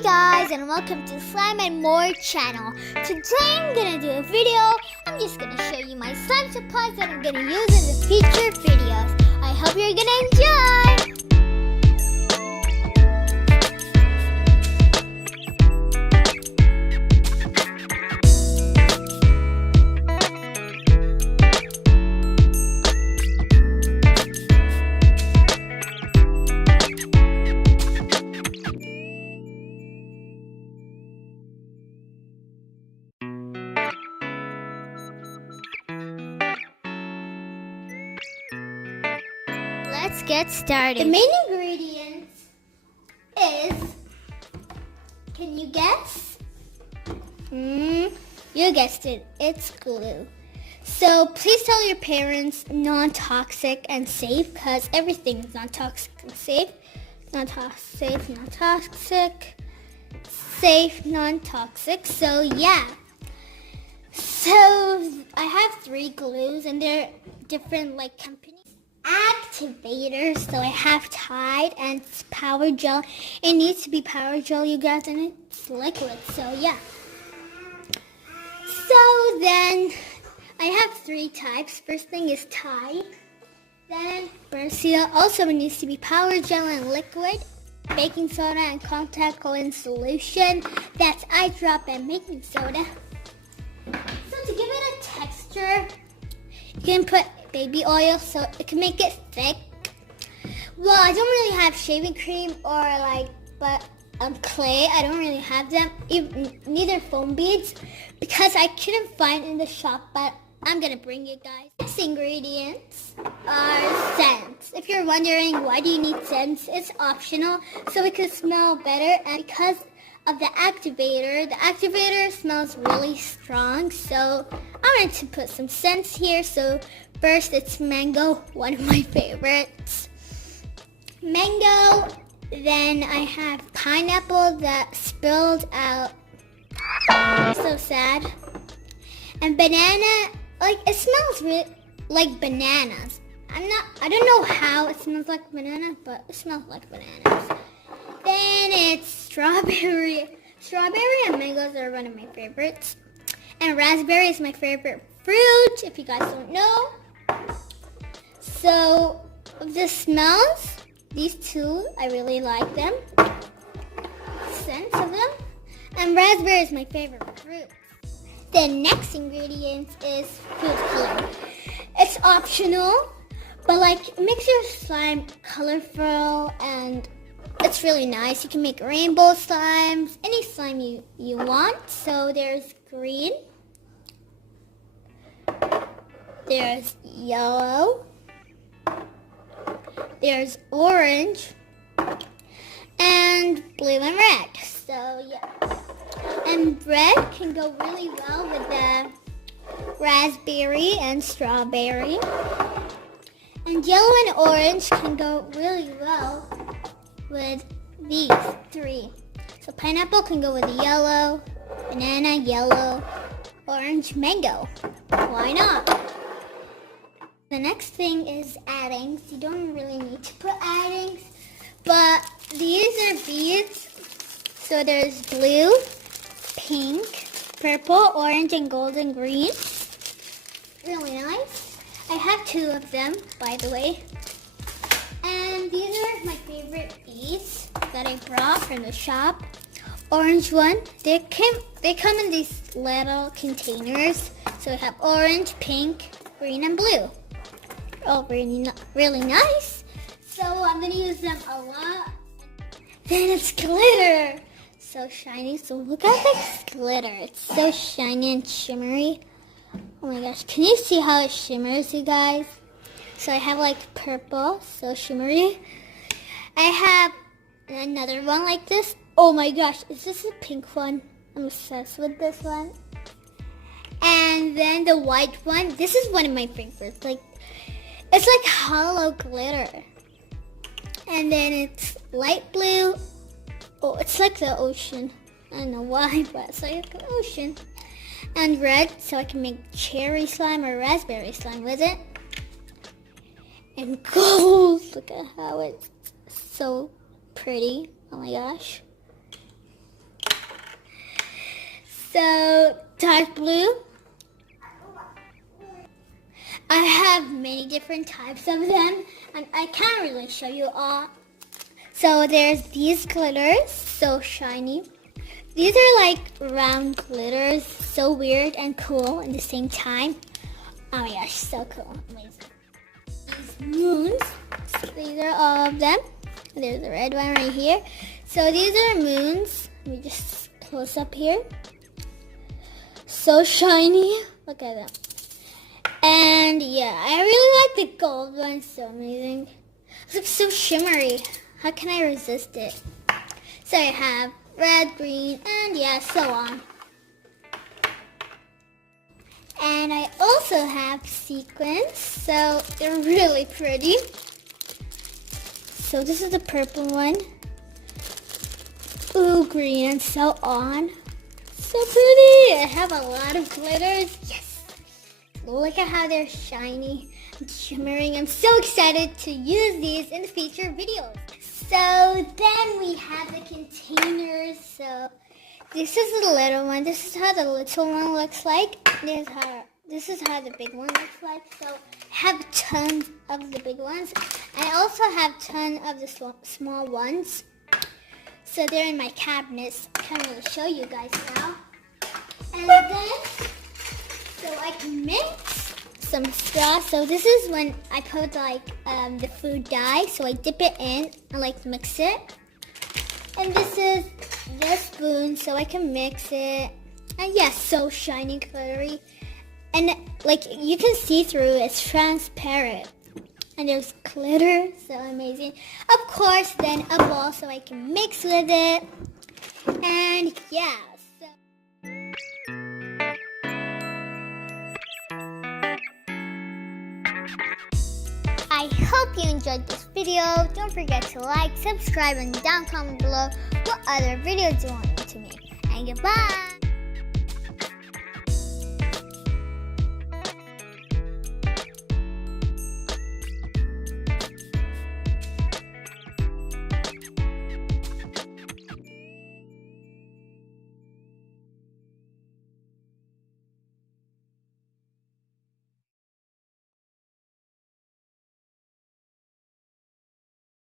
Hey guys, and welcome to Slime&more channel. Today I'm gonna do a video. I'm just gonna show you my slime supplies that I'm gonna use in the future videos. I hope you're gonna enjoy. Let's get started. The main ingredients is, can you guess? You guessed it, it's glue. So please tell your parents non-toxic and safe, because everything is non-toxic and safe. Non-toxic, non-toxic, safe, non-toxic. So yeah. So I have 3 glues and they're different like companies. Activators, so I have Tide and it's power gel. It needs to be power gel, you guys, and it's liquid, so yeah. So then I have 3 types. First thing is Tide, then Bercia, also it needs to be power gel and liquid, baking soda and contact lens solution, that's eye drop and baking soda. So to give it a texture, you can put baby oil so it can make it thick. Well, I don't really have shaving cream or clay. I don't really have them. Neither foam beads because I couldn't find in the shop, but I'm gonna bring you guys. Next ingredients are scents. If you're wondering why do you need scents, it's optional so it can smell better, and because of the activator smells really strong, so I wanted to put some scents here. So first it's mango, one of my favorites. Mango, then I have pineapple that spilled out, so sad, and banana, like it smells really like bananas. I don't know how it smells like banana, but it smells like bananas. Then it's strawberry. Strawberry and mangoes are one of my favorites. And raspberry is my favorite fruit, if you guys don't know. So, the smells, these 2, I really like them. Scents of them. And raspberry is my favorite fruit. The next ingredient is food color. It's optional, but it makes your slime colorful and it's really nice. You can make rainbow slimes, any slime you want. So there's green, there's yellow, there's orange, and blue and red. So yeah. And red can go really well with the raspberry and strawberry. And yellow and orange can go really well with these 3. So pineapple can go with the yellow, banana, yellow, orange, mango. Why not? The next thing is addings. You don't really need to put addings, but these are beads. So there's blue, pink, purple, orange, and gold and green. Really nice. I have 2 of them, by the way. And these are my favorite beads that I brought from the shop. Orange one. They come in these little containers. So we have orange, pink, green, and blue. Oh, really nice. So I'm gonna use them a lot. Then it's glitter. So shiny. So look at this glitter. It's so shiny and shimmery. Oh my gosh. Can you see how it shimmers, you guys? So I have purple, so shimmery. I have another one like this. Oh my gosh, is this a pink one? I'm obsessed with this one. And then the white one, this is one of my favorites. It's like hollow glitter. And then it's light blue. Oh, it's like the ocean. I don't know why, but it's like the ocean. And red, so I can make cherry slime or raspberry slime with it. And gold, look at how it's so pretty. Oh my gosh. So dark blue. I have many different types of them, and I can't really show you all. So there's these glitters, so shiny. These are like round glitters, so weird and cool at the same time. Oh my gosh, so cool, amazing. These moons, so these are all of them. There's a red one right here. So these are moons. Let me just close up here. So shiny, look at them. And yeah, I really like the gold one, so amazing. It looks so shimmery. How can I resist it? So I have red, green, and yeah, so on. And I also have sequins, so they're really pretty. So this is the purple one. Ooh, green, and so on. So pretty. I have a lot of glitters. Yes. Look at how they're shiny and shimmering. I'm so excited to use these in the future videos. So then we have the containers. So this is the little one. This is how the little one looks like. This is how the big one looks like. So I have tons of the big ones. I also have tons of the small ones. So they're in my cabinets. I can't really show you guys now. And then, so I can mix some straw. So this is when I put like the food dye. So I dip it in and like mix it. And this is the spoon, so I can mix it. And yes, so shiny, glittery. And like you can see through, it's transparent. And there's glitter, so amazing. Of course, then a ball so I can mix with it. And yeah. I hope you enjoyed this video. Don't forget to like, subscribe, and down comment below what other videos you want me to make. And goodbye!